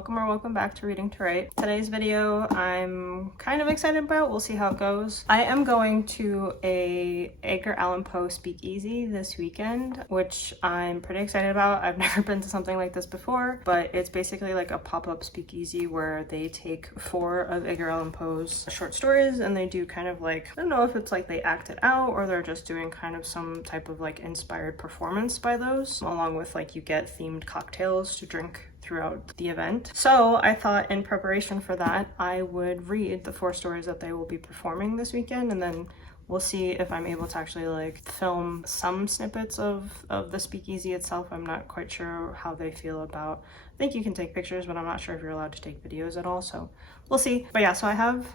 welcome or welcome back to Reading to Write. Today's video I'm kind of excited about. We'll see how it goes. I am going to a Edgar Allan Poe Speakeasy this weekend, which I'm pretty excited about. I've never been to something like this before, but it's basically like a pop-up speakeasy where they take 4 of Edgar Allan Poe's short stories and they do kind of like, I don't know if it's like they act it out or they're just doing kind of some type of like inspired performance by those, along with like you get themed cocktails to drink throughout the event. So I thought in preparation for that, I would read the 4 stories that they will be performing this weekend, and then we'll see if I'm able to actually like film some snippets of the speakeasy itself. I'm not quite sure how they feel about, I think you can take pictures, but I'm not sure if you're allowed to take videos at all, so we'll see. But yeah, so I have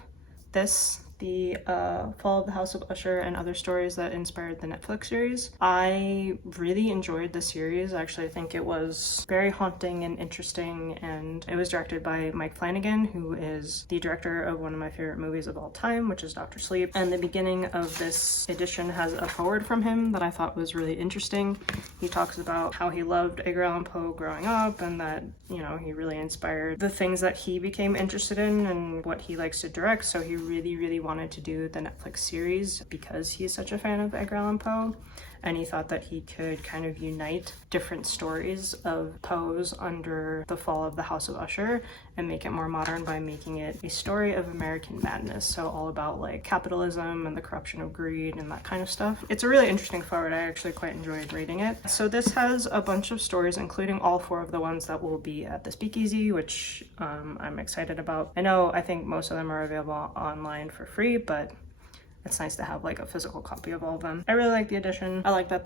this, the Fall of the House of Usher and Other Stories that inspired the Netflix series. I really enjoyed the series. Actually, I think it was very haunting and interesting, and it was directed by Mike Flanagan, who is the director of one of my favorite movies of all time, which is Dr. Sleep. And the beginning of this edition has a foreword from him that I thought was really interesting. He talks about how he loved Edgar Allan Poe growing up, and that, you know, he really inspired the things that he became interested in and what he likes to direct. So he really wanted to do the Netflix series because he's such a fan of Edgar Allan Poe, and he thought that he could kind of unite different stories of Poe's under the Fall of the House of Usher and make it more modern by making it a story of American madness. So all about like capitalism and the corruption of greed and that kind of stuff. It's a really interesting forward. I actually quite enjoyed reading it. So this has a bunch of stories, including all 4 of the ones that will be at the Speakeasy, which I'm excited about. I think most of them are available online for free, but it's nice to have like a physical copy of all of them. I really like the edition. I like that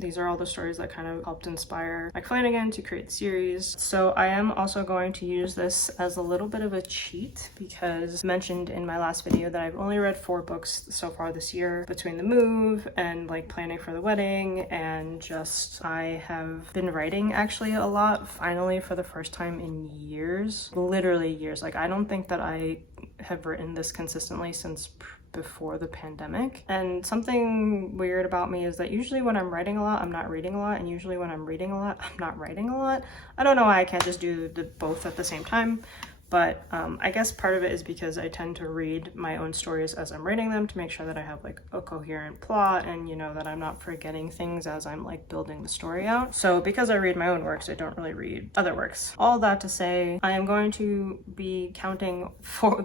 these are all the stories that kind of helped inspire Mike Flanagan to create the series. So I am also going to use this as a little bit of a cheat, because mentioned in my last video that I've only read 4 books so far this year, between the move and like planning for the wedding, and just I have been writing actually a lot, finally, for the first time in years, literally years. Like I don't think that I have written this consistently since before the pandemic. And something weird about me is that usually when I'm writing a lot, I'm not reading a lot, and usually when I'm reading a lot, I'm not writing a lot. I don't know why I can't just do both at the same time, but I guess part of it is because I tend to read my own stories as I'm writing them to make sure that I have like a coherent plot, and you know, that I'm not forgetting things as I'm like building the story out. So because I read my own works, I don't really read other works. All that to say, I am going to be counting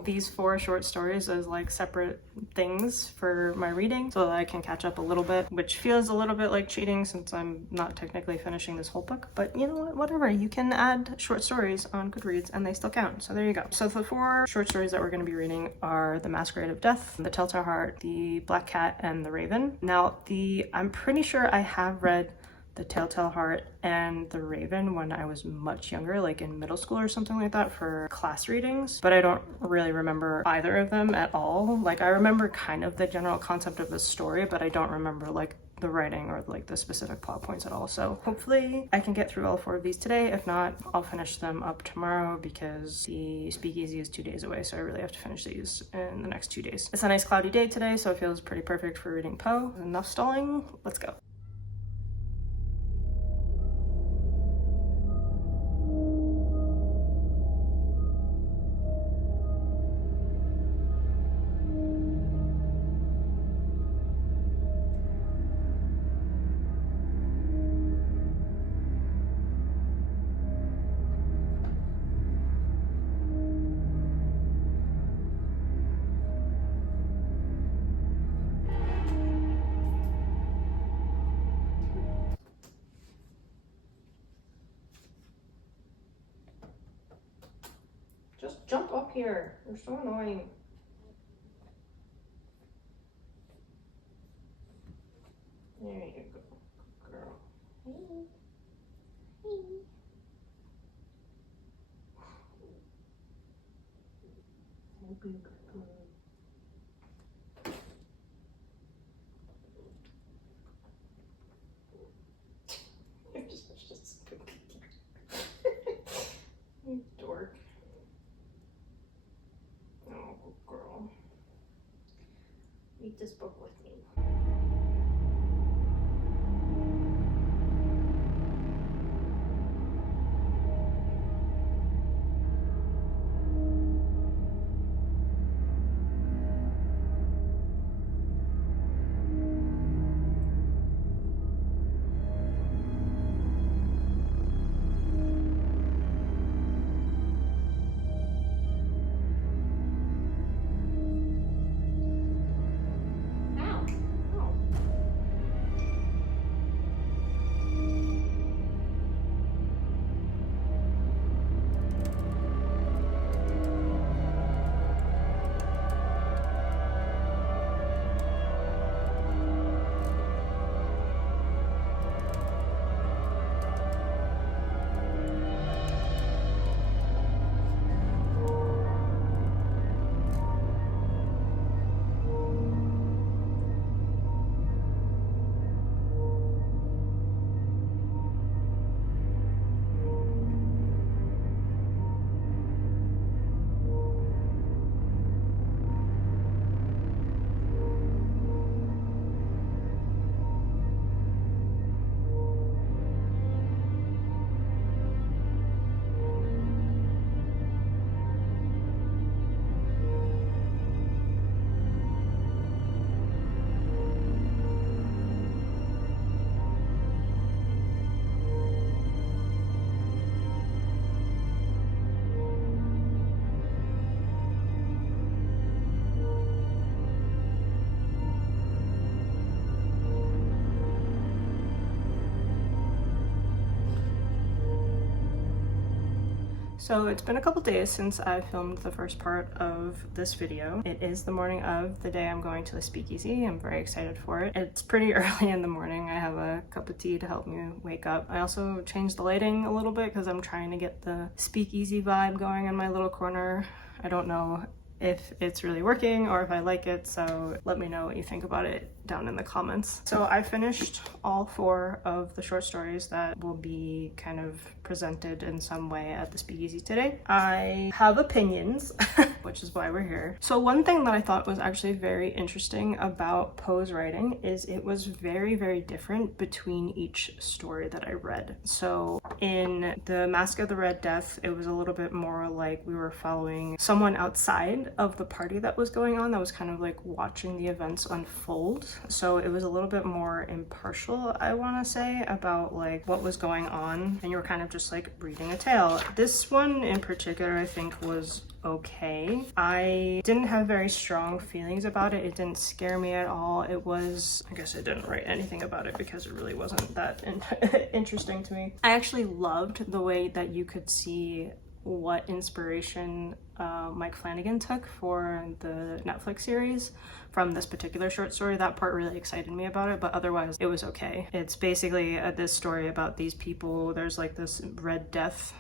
these 4 short stories as like separate things for my reading so that I can catch up a little bit, which feels a little bit like cheating since I'm not technically finishing this whole book, but you know what, whatever. You can add short stories on Goodreads and they still count. So there you go. So the 4 short stories that we're going to be reading are The Masquerade of Death, The Telltale Heart, The Black Cat, and The Raven. Now, I'm pretty sure I have read The Telltale Heart and The Raven when I was much younger, like in middle school or something like that, for class readings, but I don't really remember either of them at all. Like I remember kind of the general concept of the story, but I don't remember like the writing or like the specific plot points at all. So hopefully I can get through all 4 of these today. If not, I'll finish them up tomorrow because the Speakeasy is 2 days away, so I really have to finish these in the next 2 days. It's a nice cloudy day today, so it feels pretty perfect for reading Poe. Enough stalling, let's go. Just jump up here. You're so annoying. There you go, girl. Hey. Hey. You're just you dork. Oh, good girl. Read this book with me. So it's been a couple days since I filmed the first part of this video. It is the morning of the day I'm going to the speakeasy. I'm very excited for it. It's pretty early in the morning. I have a cup of tea to help me wake up. I also changed the lighting a little bit because I'm trying to get the speakeasy vibe going in my little corner. I don't know if it's really working or if I like it, so let me know what you think about it down in the comments. So I finished all 4 of the short stories that will be kind of presented in some way at the speakeasy today. I have opinions, which is why we're here. So one thing that I thought was actually very interesting about Poe's writing is it was very, very different between each story that I read. So in The Mask of the Red Death, it was a little bit more like we were following someone outside of the party that was going on, that was kind of like watching the events unfold. So it was a little bit more impartial, I want to say, about like what was going on, and you were kind of just like reading a tale. This one in particular I think was okay. I didn't have very strong feelings about it. It didn't scare me at all. It was, I guess I didn't write anything about it because it really wasn't that interesting to me. I actually loved the way that you could see what inspiration Mike Flanagan took for the Netflix series from this particular short story. That part really excited me about it, but otherwise it was okay. It's basically this story about these people. There's like this Red Death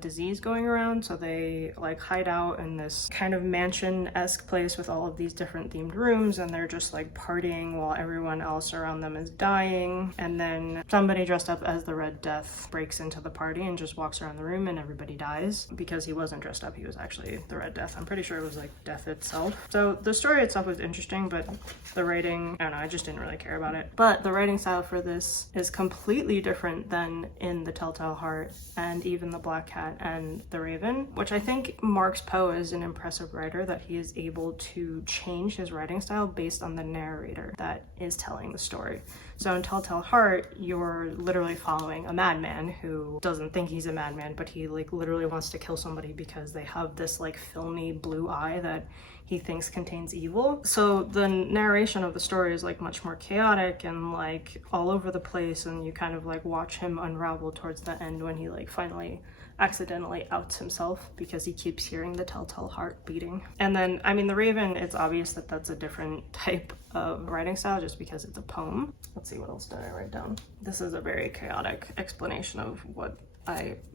disease going around, so they like hide out in this kind of mansion-esque place with all of these different themed rooms, and they're just like partying while everyone else around them is dying. And then somebody dressed up as the Red Death breaks into the party and just walks around the room, and everybody dies because he wasn't dressed up. He was actually the Red Death. I'm pretty sure it was like death itself. So the story itself was interesting, but the writing, I don't know, I just didn't really care about it. But the writing style for this is completely different than in The Telltale Heart and even The Black Cat and The Raven, which I think marks Poe as an impressive writer, that he is able to change his writing style based on the narrator that is telling the story. So in Telltale Heart, you're literally following a madman who doesn't think he's a madman, but he like literally wants to kill somebody because they have this like filmy blue eye that he thinks contains evil. So the narration of the story is like much more chaotic and like all over the place, and you kind of like watch him unravel towards the end when he like finally accidentally outs himself because he keeps hearing the telltale heart beating. And then, I mean, The Raven, it's obvious that that's a different type of writing style just because it's a poem. Let's see, what else did I write down? This is a very chaotic explanation of what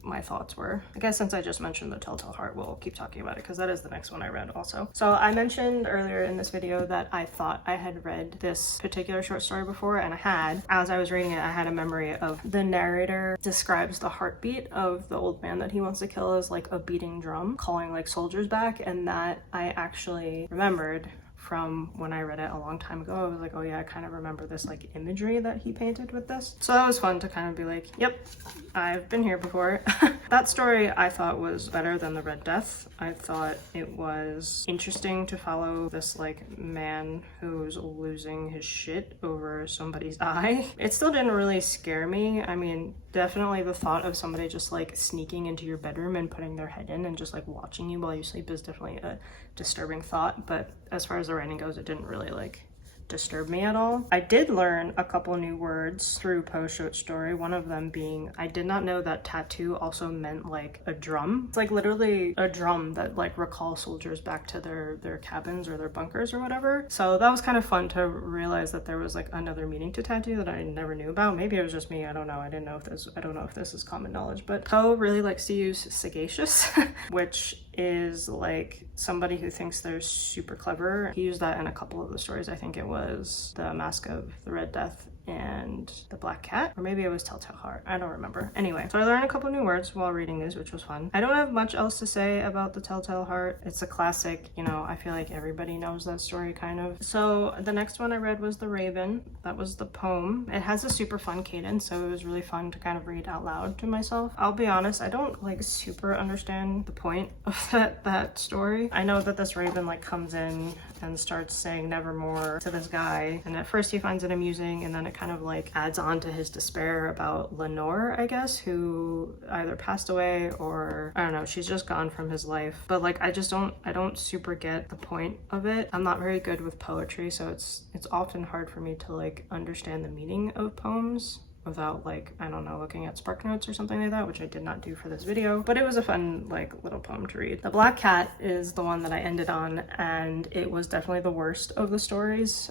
my thoughts were. I guess since I just mentioned The Telltale Heart, we'll keep talking about it because that is the next one I read also. So I mentioned earlier in this video that I thought I had read this particular short story before, and I had. As I was reading it, I had a memory of the narrator describes the heartbeat of the old man that he wants to kill as like a beating drum, calling like soldiers back, and that I actually remembered from when I read it a long time ago. I was like, oh yeah, I kind of remember this like imagery that he painted with this. So that was fun to kind of be like, yep, I've been here before. That story I thought was better than The Red Death. I thought it was interesting to follow this like man who's losing his shit over somebody's eye. It still didn't really scare me. I mean, definitely the thought of somebody just like sneaking into your bedroom and putting their head in and just like watching you while you sleep is definitely a disturbing thought, but as far as the writing goes, it didn't really like disturb me at all. I did learn a couple new words through Poe's short story, one of them being, I did not know that tattoo also meant like a drum. It's like literally a drum that like recalls soldiers back to their cabins or their bunkers or whatever. So that was kind of fun to realize that there was like another meaning to tattoo that I never knew about. Maybe it was just me, I don't know. I don't know if this is common knowledge, but Poe really likes to use sagacious, which is like somebody who thinks they're super clever. He used that in a couple of the stories. I think it was The Mask of the Red Death and The Black Cat, or maybe it was Telltale Heart. I don't remember. Anyway, so I learned a couple new words while reading these, which was fun. I don't have much else to say about The Telltale Heart. It's a classic, you know, I feel like everybody knows that story kind of. So the next one I read was The Raven. That was the poem. It has a super fun cadence, so it was really fun to kind of read out loud to myself. I'll be honest, I don't like super understand the point of that story. I know that this raven like comes in and starts saying nevermore to this guy, and at first he finds it amusing, and then it kind of like adds on to his despair about Lenore, I guess, who either passed away or I don't know, she's just gone from his life. But like I don't super get the point of it. I'm not very good with poetry, so it's often hard for me to like understand the meaning of poems. without like, I don't know, looking at spark notes or something like that, which I did not do for this video, but it was a fun like little poem to read. The Black Cat is the one that I ended on, and it was definitely the worst of the stories.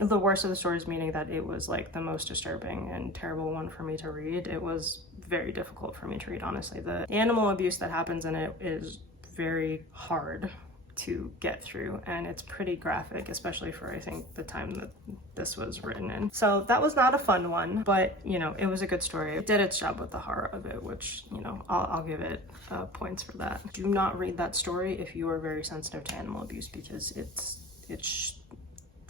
The worst of the stories meaning that it was like the most disturbing and terrible one for me to read. It was very difficult for me to read, honestly. The animal abuse that happens in it is very hard to get through, and it's pretty graphic, especially for I think the time that this was written in. So that was not a fun one, but you know, it was a good story. It did its job with the horror of it, which, you know, I'll give it points for that. Do not read that story if you are very sensitive to animal abuse, because it's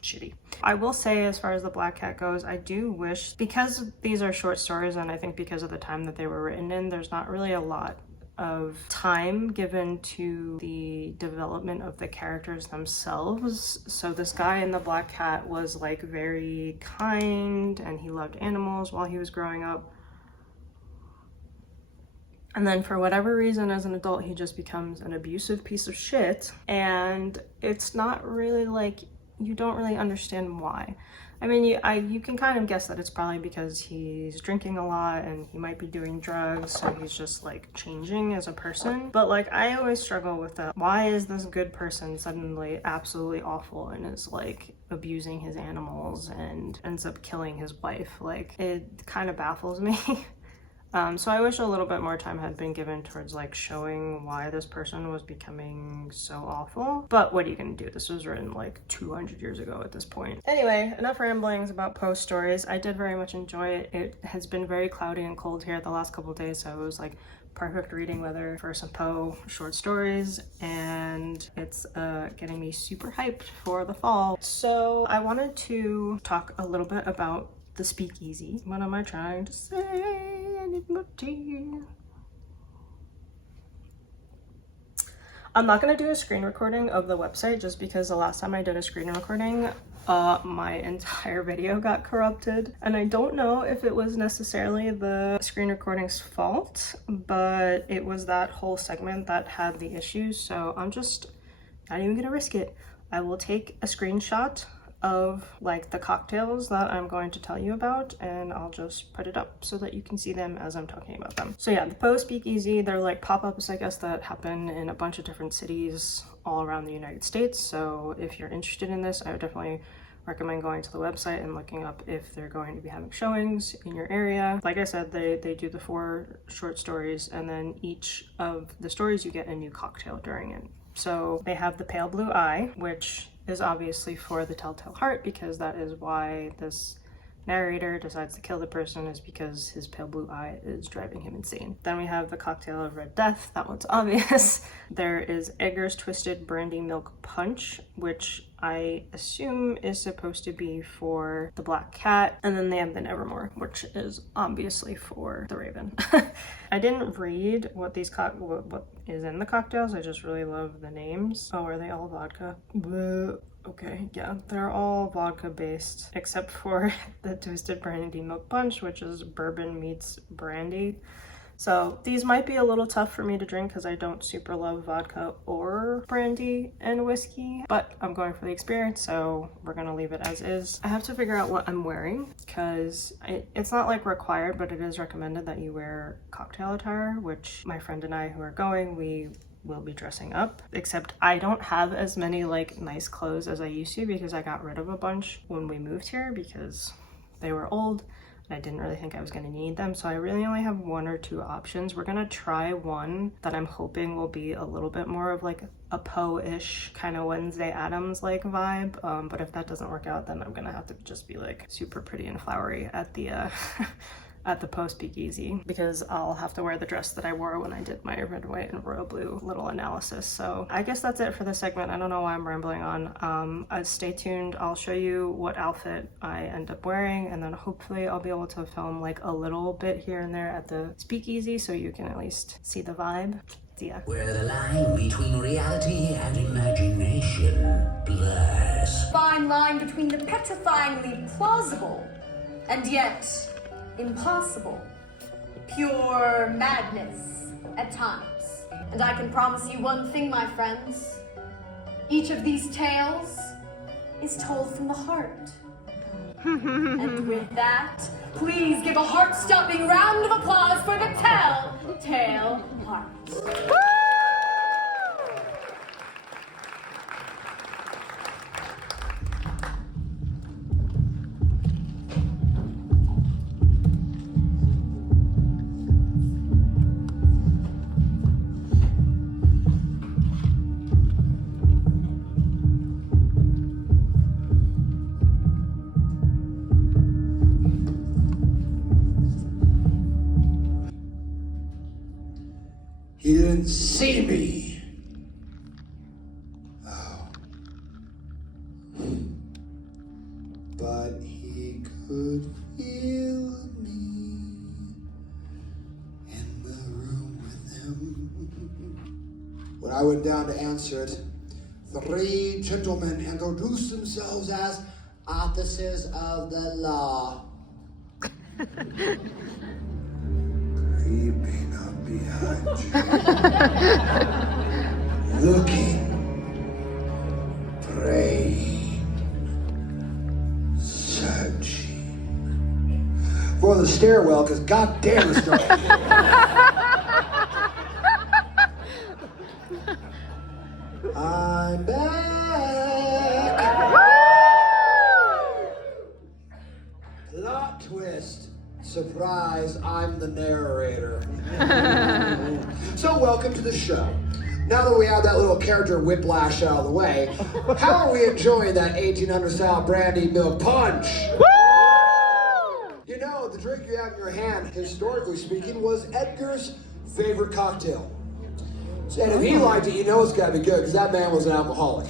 shitty. I will say, as far as the Black Cat goes, I do wish, because these are short stories, and I think because of the time that they were written in, there's not really a lot of time given to the development of the characters themselves. So this guy in the Black Cat was like very kind, and he loved animals while he was growing up. And then for whatever reason, as an adult, he just becomes an abusive piece of shit. And it's not really like, you don't really understand why. I mean, you can kind of guess that it's probably because he's drinking a lot and he might be doing drugs, so he's just like changing as a person. But like, I always struggle with that. Why is this good person suddenly absolutely awful and is like abusing his animals and ends up killing his wife? Like, it kind of baffles me. So I wish a little bit more time had been given towards like showing why this person was becoming so awful. But what are you gonna do? This was written like 200 years ago at this point. Anyway, enough ramblings about Poe stories. I did very much enjoy it. It has been very cloudy and cold here the last couple of days, so it was like perfect reading weather for some Poe short stories, and it's getting me super hyped for the fall. So I wanted to talk a little bit about the Speakeasy. What am I trying to say? I need more tea. I'm not gonna do a screen recording of the website just because the last time I did a screen recording, my entire video got corrupted. And I don't know if it was necessarily the screen recording's fault, but it was that whole segment that had the issues. So I'm just not even gonna risk it. I will take a screenshot of like the cocktails that I'm going to tell you about, and I'll just put it up so that you can see them as I'm talking about them. So yeah, the Poe Speakeasy, they're like pop-ups, I guess, that happen in a bunch of different cities all around the United States. So if you're interested in this, I would definitely recommend going to the website and looking up if they're going to be having showings in your area. Like I said, they do the 4 short stories, and then each of the stories you get a new cocktail during it. So they have the Pale Blue Eye, which is obviously for the Telltale Heart, because that is why this narrator decides to kill the person, is because his pale blue eye is driving him insane. Then we have the cocktail of Red Death. That one's obvious. There is Edgar's Twisted Brandy Milk Punch, which I assume is supposed to be for the Black Cat. And then they have the Nevermore, which is obviously for the Raven. I didn't read what these what is in the cocktails. I just really love the names. Oh, are they all vodka? Okay, yeah, they're all vodka based, except for the Twisted Brandy Milk Punch, which is bourbon meets brandy. So these might be a little tough for me to drink because I don't super love vodka or brandy and whiskey, but I'm going for the experience, so we're gonna leave it as is. I have to figure out what I'm wearing because it's not like required, but it is recommended that you wear cocktail attire, which my friend and I who are going, we will be dressing up, except I don't have as many like nice clothes as I used to because I got rid of a bunch when we moved here because they were old. I didn't really think I was gonna need them, so I really only have 1 or 2 options. We're gonna try one that I'm hoping will be a little bit more of like a Poe-ish kind of Wednesday Addams like vibe, but if that doesn't work out, then I'm gonna have to just be like super pretty and flowery at the at the Poe Speakeasy, because I'll have to wear the dress that I wore when I did my red, white, and royal blue little analysis. So I guess that's it for this segment. I don't know why I'm rambling on. Stay tuned. I'll show you what outfit I end up wearing, and then hopefully I'll be able to film like a little bit here and there at the Speakeasy so you can at least see the vibe. See ya. Where the line between reality and imagination blurs. Fine line between the petrifyingly plausible and yet impossible. Pure madness at times. And I can promise you one thing, my friends. Each of these tales is told from the heart. And with that, please give a heart-stopping round of applause for the Telltale Heart. He didn't see me. Oh. But he could feel me in the room with him. When I went down to answer it, 3 gentlemen introduced themselves as officers of the law. Creeping up behind you. Looking. Praying. Searching. For the stairwell, because goddamn it's dark. I'm back. Plot twist. Surprise, I'm the narrator. So welcome to the show. Now that we have that little character whiplash out of the way, how are we enjoying that 1800 style brandy milk punch? You know, the drink you have in your hand, historically speaking, was Edgar's favorite cocktail. And if he liked it, you know it's gotta be good, because that man was an alcoholic.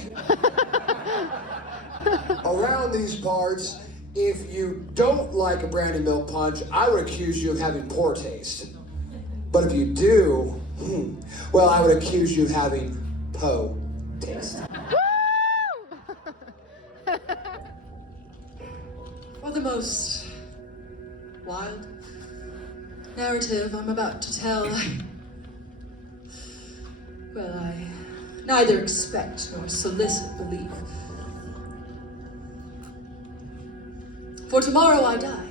Around these parts, if you don't like a brandy milk punch, I would accuse you of having poor taste. But if you do, well, I would accuse you of having Poe taste. For the most wild narrative I'm about to tell, well, I neither expect nor solicit belief. For tomorrow I die.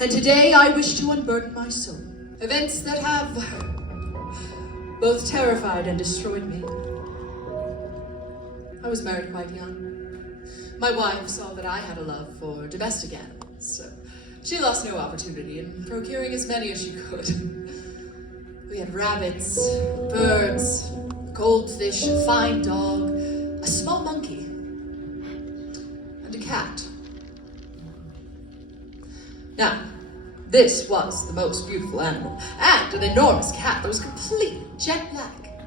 And today I wish to unburden my soul. Events that have both terrified and destroyed me. I was married quite young. My wife saw that I had a love for domestic animals, so she lost no opportunity in procuring as many as she could. We had rabbits, birds, a goldfish, a fine dog, a small monkey, and a cat. Now, this was the most beautiful animal, and an enormous cat that was completely jet black.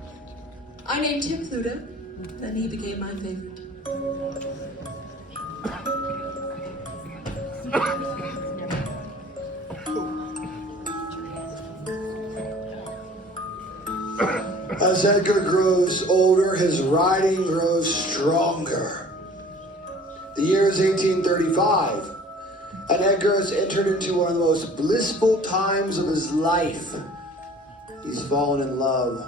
I named him Pluto, and he became my favorite. As Edgar grows older, his writing grows stronger. The year is 1835, and Edgar has entered into one of the most blissful times of his life. He's fallen in love.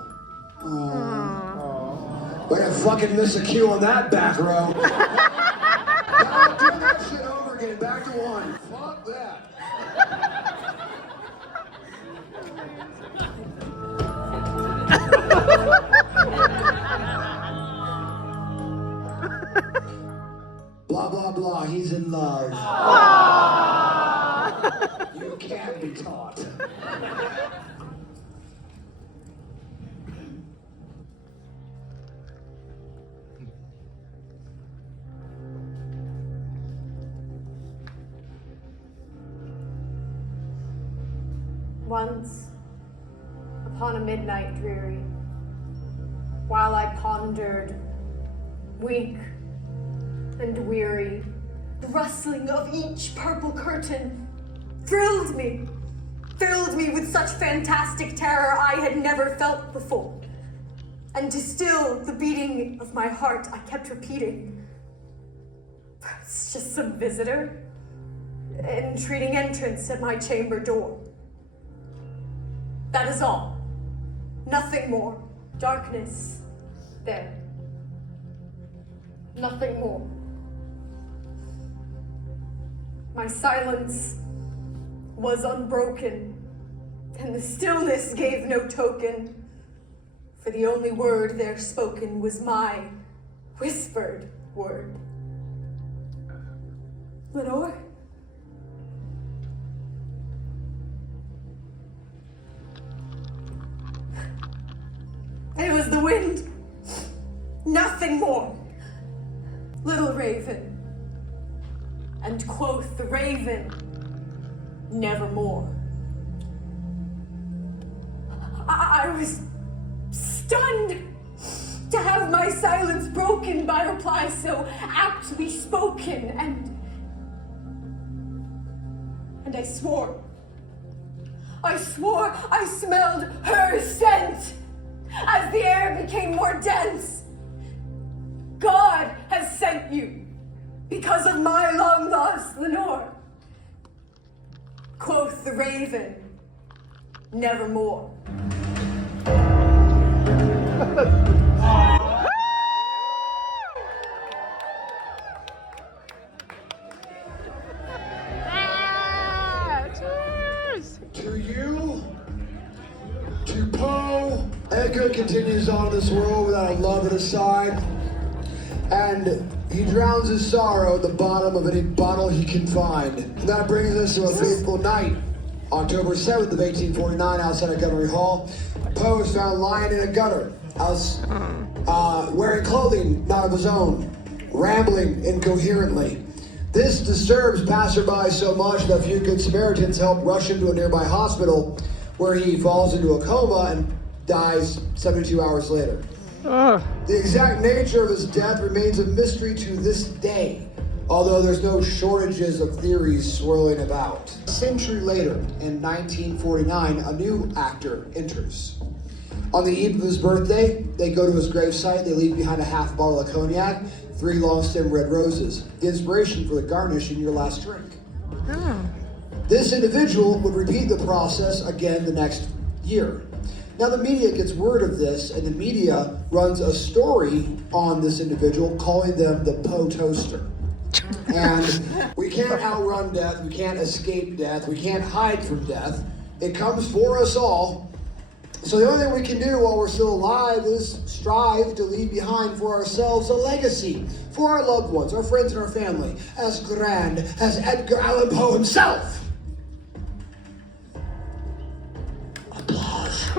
Aww. We're gonna fucking miss a cue on that back row. Gotta do that shit over again, back to 1. Fuck that. Blah, blah, blah, he's in love. You can't be taught. Once, upon a midnight dreary, while I pondered, weak and weary, the rustling of each purple curtain thrilled me with such fantastic terror I had never felt before. And to still the beating of my heart, I kept repeating, it's just some visitor entreating entrance at my chamber door. That is all. Nothing more. Darkness there. Nothing more. My silence was unbroken, and the stillness gave no token, for the only word there spoken was my whispered word. Lenore? It was the wind. Nothing more. Little raven. And quoth the raven, nevermore. I was stunned to have my silence broken by reply so aptly spoken, and I swore I smelled her scent as the air became more dense. God has sent you because of my long lost Lenore. Quoth the raven, nevermore. To you, to Poe, Edgar continues on this world without a love at his side, and he drowns his sorrow at the bottom of any bottle he can find. And that brings us to a fateful night. October 7th of 1849, outside of Gunnery Hall, Poe is found lying in a gutter, wearing clothing not of his own, rambling incoherently. This disturbs passersby so much that a few good Samaritans help rush him to a nearby hospital, where he falls into a coma and dies 72 hours later. The exact nature of his death remains a mystery to this day, although there's no shortages of theories swirling about. A century later, in 1949, a new actor enters. On the eve of his birthday, they go to his gravesite, they leave behind a half bottle of cognac, 3 long-stem red roses, the inspiration for the garnish in your last drink. This individual would repeat the process again the next year. Now the media gets word of this, and the media runs a story on this individual, calling them the Poe Toaster. And we can't outrun death, we can't escape death, we can't hide from death. It comes for us all. So the only thing we can do while we're still alive is strive to leave behind for ourselves a legacy for our loved ones, our friends, and our family, as grand as Edgar Allan Poe himself. Applause.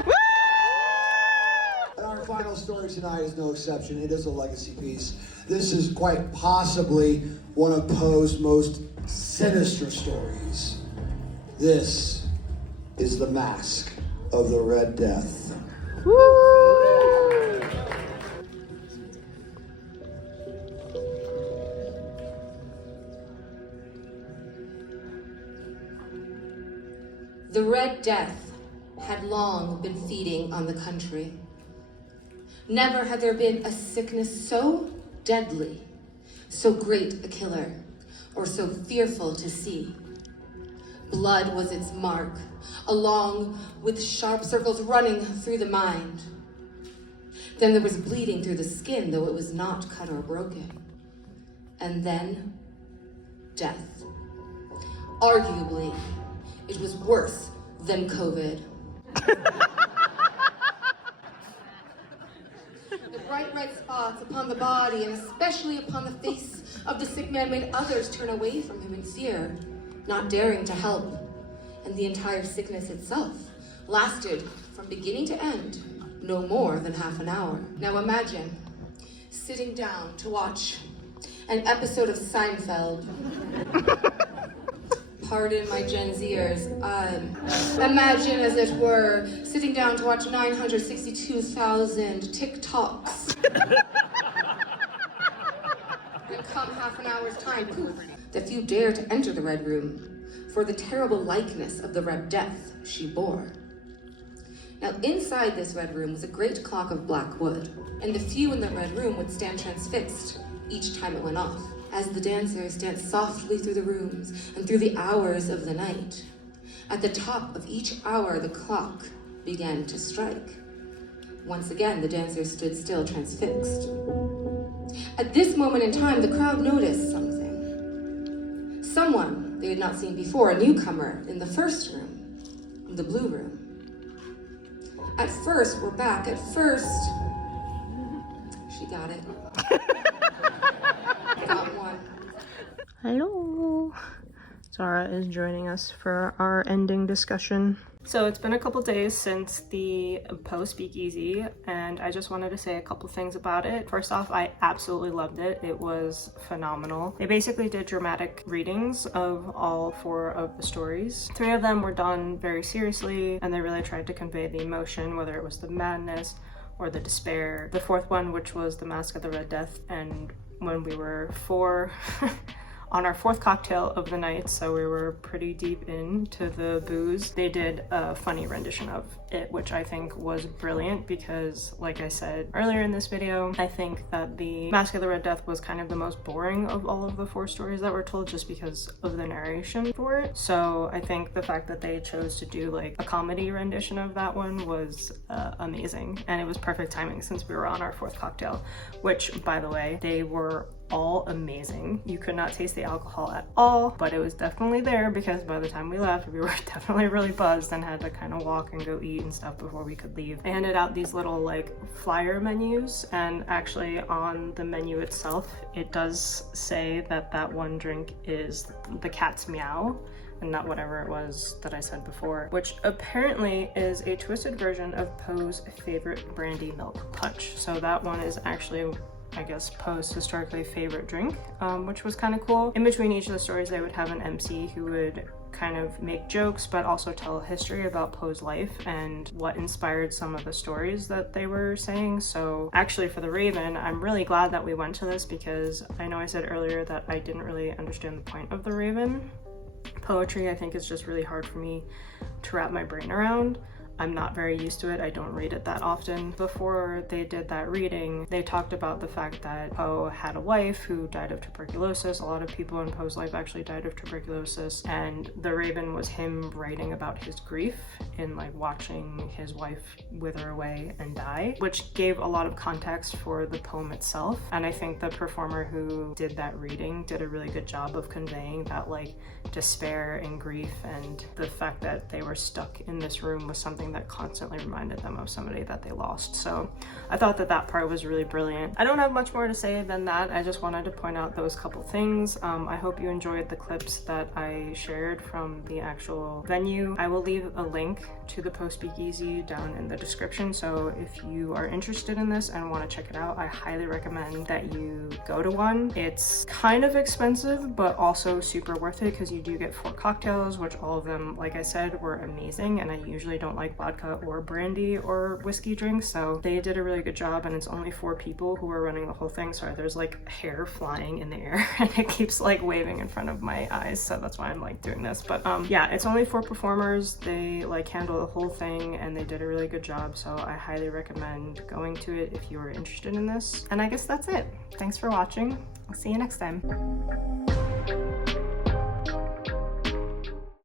And our final story tonight is no exception. It is a legacy piece. This is quite possibly one of Poe's most sinister stories. This is The Mask of the Red Death. The Red Death had long been feeding on the country. Never had there been a sickness so deadly, so great a killer, or so fearful to see. Blood was its mark, along with sharp circles running through the mind. Then there was bleeding through the skin, though it was not cut or broken. And then, death. Arguably, it was worse than COVID. The bright red spots upon the body, and especially upon the face of the sick man, made others turn away from him in fear, not daring to help. And the entire sickness itself lasted from beginning to end no more than half an hour. Now imagine sitting down to watch an episode of Seinfeld. Pardon my Gen Zers. Imagine, as it were, sitting down to watch 962,000 TikToks. And come half an hour's time, poof, the few dare to enter the Red Room for the terrible likeness of the Red Death she bore. Now, inside this Red Room was a great clock of black wood, and the few in the Red Room would stand transfixed each time it went off, as the dancers danced softly through the rooms and through the hours of the night. At the top of each hour, the clock began to strike. Once again, the dancers stood still, transfixed. At this moment in time, the crowd noticed something. Someone they had not seen before, a newcomer in the first room, the blue room. At first, we're back. At first, she got it. Got one. Hello. Zara is joining us for our ending discussion. So it's been a couple days since the Poe Speakeasy, and I just wanted to say a couple things about it. First off, I absolutely loved it. It was phenomenal. They basically did dramatic readings of all 4 of the stories. 3 of them were done very seriously, and they really tried to convey the emotion, whether it was the madness or the despair. The 4th one, which was The Mask of the Red Death, and when we were 4 on our 4th cocktail of the night, so we were pretty deep into the booze, they did a funny rendition of it, which I think was brilliant because, like I said earlier in this video, I think that The Mask of the Red Death was kind of the most boring of all of the 4 stories that were told just because of the narration for it. So I think the fact that they chose to do like a comedy rendition of that one was amazing, and it was perfect timing since we were on our 4th cocktail, which, by the way, they were all amazing. You could not taste the alcohol at all, but it was definitely there because by the time we left, we were definitely really buzzed and had to kind of walk and go eat and stuff before we could leave. They handed out these little like flyer menus, and actually on the menu itself, it does say that that one drink is the cat's meow and not whatever it was that I said before, which apparently is a twisted version of Poe's favorite brandy milk punch. So that one is actually, I guess, Poe's historically favorite drink, which was kind of cool. In between each of the stories, they would have an MC who would kind of make jokes, but also tell a history about Poe's life and what inspired some of the stories that they were saying. So actually for the Raven, I'm really glad that we went to this because I know I said earlier that I didn't really understand the point of the Raven. Poetry, I think, is just really hard for me to wrap my brain around. I'm not very used to it. I don't read it that often. Before they did that reading, they talked about the fact that Poe had a wife who died of tuberculosis. A lot of people in Poe's life actually died of tuberculosis, and the Raven was him writing about his grief in like watching his wife wither away and die, which gave a lot of context for the poem itself. And I think the performer who did that reading did a really good job of conveying that like despair and grief, and the fact that they were stuck in this room was something that constantly reminded them of somebody that they lost. So I thought that that part was really brilliant. I don't have much more to say than that. I just wanted to point out those couple things. I hope you enjoyed the clips that I shared from the actual venue. I will leave a link to the Poe Speakeasy down in the description, so if you are interested in this and want to check it out, I highly recommend that you go to one. It's kind of expensive, but also super worth it because you do get 4 cocktails, which all of them, like I said, were amazing, and I usually don't like vodka or brandy or whiskey drinks, so they did a really good job. And it's only 4 people who are running the whole thing. Sorry, there's like hair flying in the air and it keeps like waving in front of my eyes, so that's why I'm like doing this. But yeah, it's only 4 performers. They like handle the whole thing and they did a really good job, so I highly recommend going to it if you are interested in this. And I guess that's it. Thanks for watching. I'll see you next time.